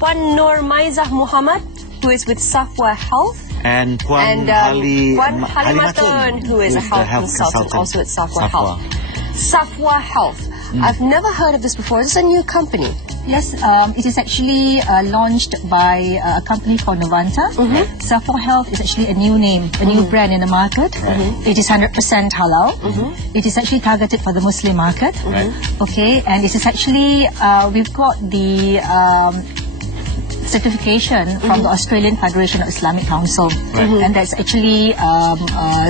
Puan Nur Maizah Muhammad, who is with Safwa Health. And Puan Halimatun, who is a health consultant, also with Safwa Health. Safwa Health. I've never heard of this before. Is this a new company? Yes, it is actually launched by a company called Novanta. Safwa Health is actually a new name, a new brand in the market. It is 100% halal. It is actually targeted for the Muslim market. Okay, and it is actually, we've got the certification from the Australian Federation of Islamic Council, and that's actually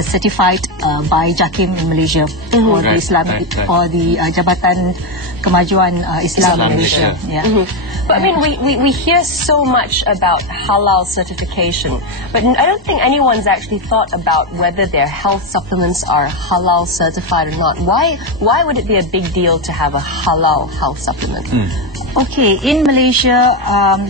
certified by JAKIM in Malaysia for the Islamic or the Jabatan Kemajuan Islam Malaysia. But I mean, we hear so much about halal certification, but I don't think anyone's actually thought about whether their health supplements are halal certified or not. Why would it be a big deal to have a halal health supplement? Okay, in Malaysia,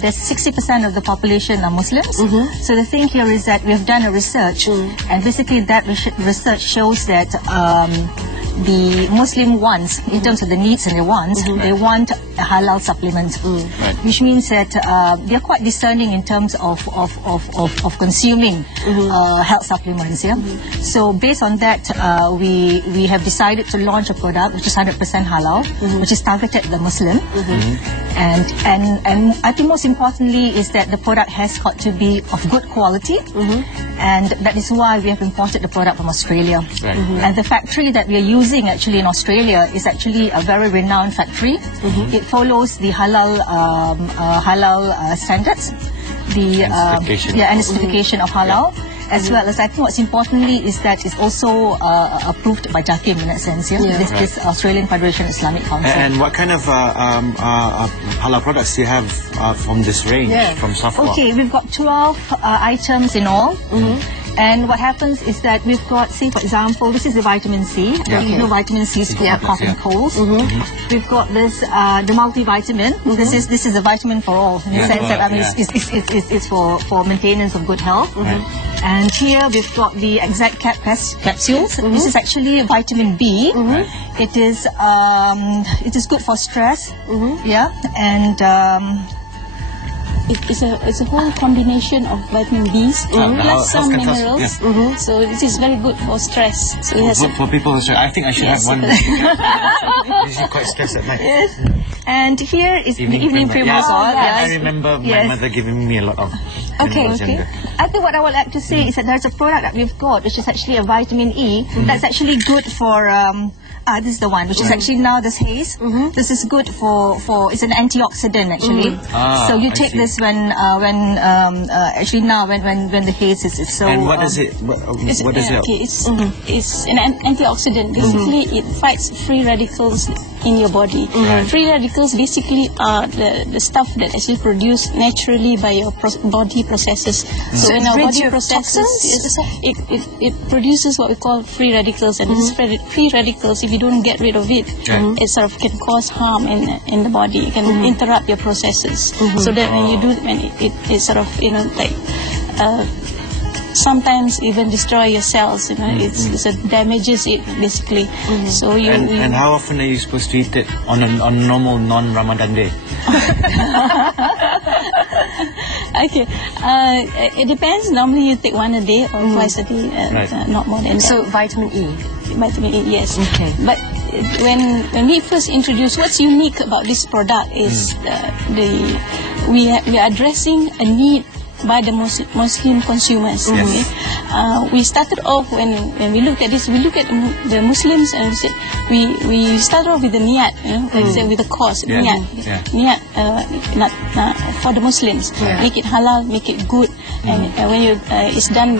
there's 60% of the population are Muslims. So the thing here is that we have done a research, and basically that research shows that the Muslim wants, in terms of the needs and the wants, they want a halal supplement, which means that they are quite discerning in terms of consuming health supplements. So based on that, we have decided to launch a product which is 100% halal, which is targeted at the Muslim. And I think most importantly is that the product has got to be of good quality, and that is why we have imported the product from Australia. And the factory that we are using actually in Australia is actually a very renowned factory. It follows the halal standards, and the certification of halal. As well as, I think what's importantly is that it's also approved by JAKIM in that sense, this Australian Federation of Islamic Council. And what kind of halal products do you have from this range, from Safwa? Okay, we've got 12 items in all. And what happens is that we've got, say for example, this is the vitamin C. You know vitamin C is for cough and colds. We've got this, the multivitamin. This is the vitamin for all, in the sense that it's for maintenance of good health. And here we've got the Exact Cap capsules. This is actually vitamin B. It is good for stress. And it's a whole combination of vitamin B's plus some minerals. So this is very good for stress. So it has for people who stress, I think I should have one. This is quite stressed at night. And here is the evening Primrose oil. I remember my mother giving me a lot of. Okay. I think what I would like to say is that there's a product that we've got which is actually a vitamin E that's actually good for this is the one which is actually now this haze. This is good for it's an antioxidant actually. So you take this when actually now when the haze is so. And what is it? What does it help? It's an antioxidant. Basically, it fights free radicals in your body. Free radicals basically are the stuff that actually produced naturally by your body processes. So when our body processes, it produces what we call free radicals, and these free radicals, if you don't get rid of it, it sort of can cause harm in the body. It can interrupt your processes. So that when you do, it sort of sometimes even destroy your cells. It damages it basically. So you and how often are you supposed to eat it on a normal non-Ramadan day? Okay, it depends. Normally you take one a day or twice a day, not more than that. So vitamin E. Vitamin E, yes. But when we first introduced, what's unique about this product is we are addressing a need by the Muslim consumers. We started off when we looked at this, we look at the Muslims and we started off with the niyat, like say with the cause, niyat for the Muslims, make it halal, make it good, and when it's done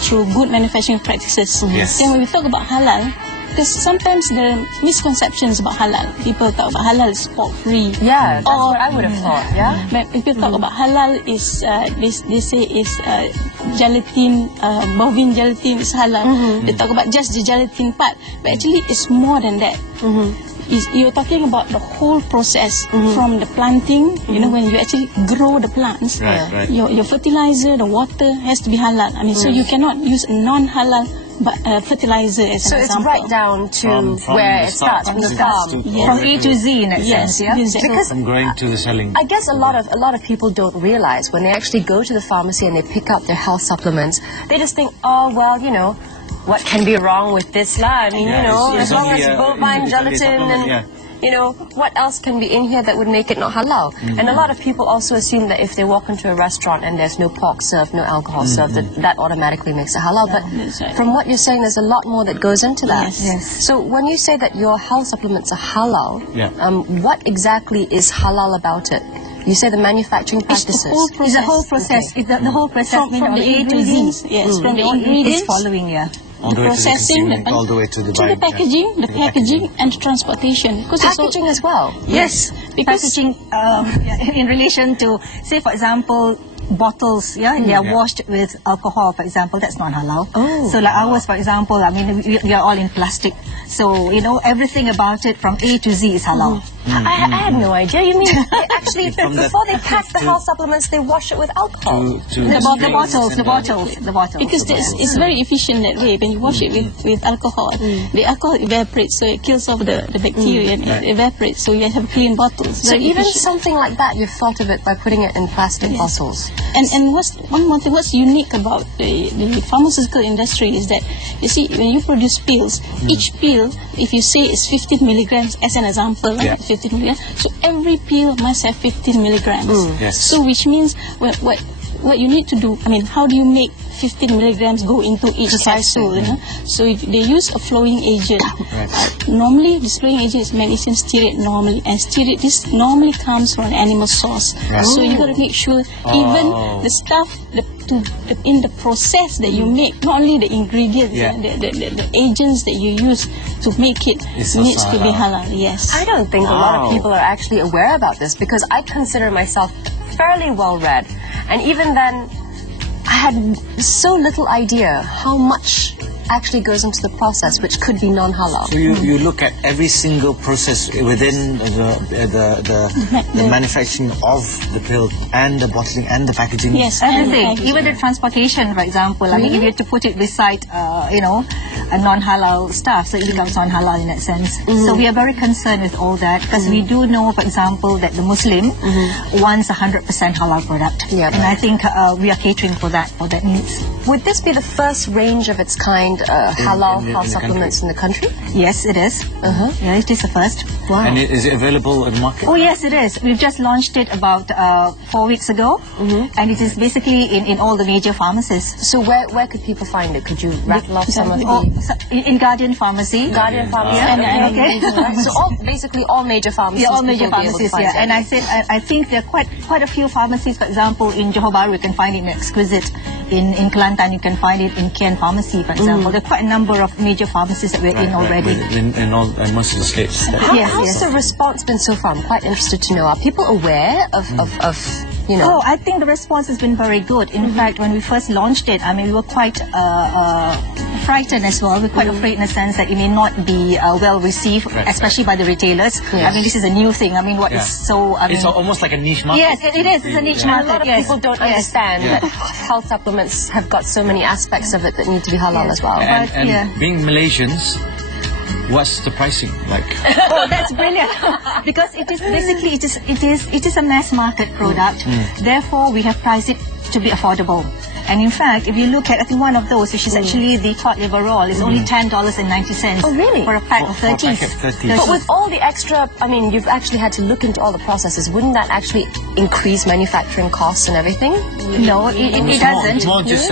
through good manufacturing practices. Then when we talk about halal, because sometimes there are misconceptions about halal. People talk about halal is pork free. That's what I would have thought. But people talk about halal is they say is gelatin, bovine gelatin is halal. They talk about just the gelatin part, but actually it's more than that. You're talking about the whole process from the planting. When you actually grow the plants, your fertilizer, the water has to be halal. So you cannot use non-halal fertilizer as So an it's example. right down to From where the it starts, from the farm. From A to Z in that sense, yeah? Because from growing to the selling. I guess a lot of people don't realize when they actually go to the pharmacy and they pick up their health supplements, they just think, oh, well, you know, what can be wrong with this lah? I mean, you know, it's as long only, as bovine it's only a gelatin supplement, and, you know, what else can be in here that would make it not halal? And a lot of people also assume that if they walk into a restaurant and there's no pork served, no alcohol served, that automatically makes it halal. But That's right. from what you're saying, there's a lot more that goes into that. Yes. So when you say that your health supplements are halal, what exactly is halal about it? You say the manufacturing practices. It's the whole process. Okay. The whole process From from the A to ingredients, Z. yes, from the It's ingredients following, All the way to the processing, consumer, all the way to the to the buying, packaging, the packaging and transportation. Because it's all- Packaging as well. Yes, because- packaging in relation to, say, for example, bottles, they are washed with alcohol, for example, that's not halal. So like ours, for example, I mean, we are all in plastic. So, you know, everything about it from A to Z is halal. I had no idea. You mean they actually, From that- before they pack the health supplements, they wash it with alcohol? The bottles. Because it's very efficient that way. When you wash it with alcohol, the alcohol evaporates, so it kills off the bacteria and it evaporates, so you have clean bottles. So Very even efficient. something like that, you've thought of it by putting it in plastic bottles. And one more thing, what's unique about the pharmaceutical industry is that, you see, when you produce pills, each pill, if you say it's 15 milligrams, as an example, 15 milligrams, so every pill must have 15 milligrams. Yes. So which means what you need to do, I mean, how do you make 15 milligrams go into each capsule? You know? So they use a flowing agent. Normally, this flowing agent is magnesium stearate normally, and stearate, this normally comes from an animal source. So you got to make sure even the stuff in the process that you make, not only the ingredients, the agents that you use to make it needs to be halal. Yes. I don't think a lot of people are actually aware about this, because I consider myself fairly well read, and even then I had so little idea how much actually goes into the process, which could be non-halal. So you look at every single process within the manufacturing of the pill and the bottling and the packaging. Yes, Everything, even the transportation, for example. I mean, if you have to put it beside, you know, a non-halal stuff, so it becomes non-halal in that sense. So we are very concerned with all that, because we do know, for example, that the Muslim wants 100% halal product. And I think we are catering for that needs. Would this be the first range of its kind halal health supplements in the country? Yes, it is. Yeah, it is the first. Wow. And is it available in the market? Oh yes, it is. We've just launched it about 4 weeks ago, and it is basically in all the major pharmacies. So where could people find it? Could you rattle off some of In Guardian Pharmacy. Guardian Pharmacy. So basically all major pharmacies. Yeah, all major people will be able to pharmacies. find it. And I think there are quite a few pharmacies. For example, in Johor Bahru, you can find it in Exquisite. In Kelantan, you can find it in Kian Pharmacy, for example. There are quite a number of major pharmacies that we're in already. In most of the states. How's the response been so far? I'm quite interested to know. Are people aware of you know? Oh, I think the response has been very good. In fact, when we first launched it, I mean, we were quite frightened as well. We're quite afraid in the sense that it may not be well received, especially by the retailers. I mean, this is a new thing. I mean, what is so... I mean, it's almost like a niche market. Yes, it is. It's a niche market. A lot of people don't understand that health supplements have got so many aspects of it that need to be halal as well. And being Malaysians, what's the pricing like? Oh, that's brilliant. Because it is basically it is a mass market product. Therefore, we have priced it to be affordable. And in fact, if you look at, I think one of those, which is actually the cod liver roll, is only $10.90. Oh, really? For a pack of 30. But with all the extra, I mean, you've actually had to look into all the processes. Wouldn't that actually increase manufacturing costs and everything? No, it doesn't. It's more just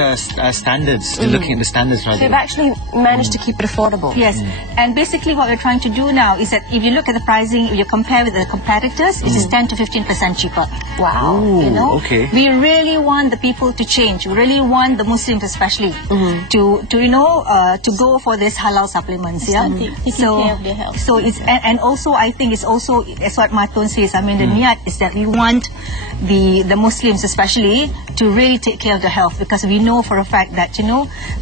standards. You're looking at the standards right They've there. actually managed to keep it affordable. Yes, and basically what we're trying to do now is that if you look at the pricing, if you compare with the competitors, it is 10 to 15% cheaper. Wow. You know? Okay. We really want the people to change. We really want the Muslims especially to you know to go for this halal supplements. Taking care of their health. So it's and also I think it's also, as what Matun says, I mean the niyat is that we want the Muslims especially to really take care of their health, because we know for a fact that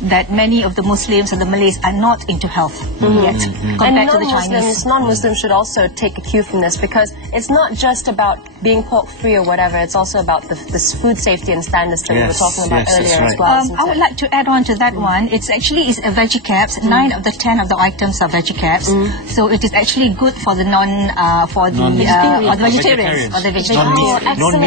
that many of the Muslims and the Malays are not into health yet compared to the Chinese. Non-Muslims should also take a cue from this, because it's not just about being pork free or whatever. It's also about the food safety and standards that we were talking about earlier right. as well. I would like to add on to that one. It's actually is a veggie caps. 9 of the 10 of the items are veggie caps. So it is actually good for the vegetarians or the Vegetarians. vegetarians. Non-meat.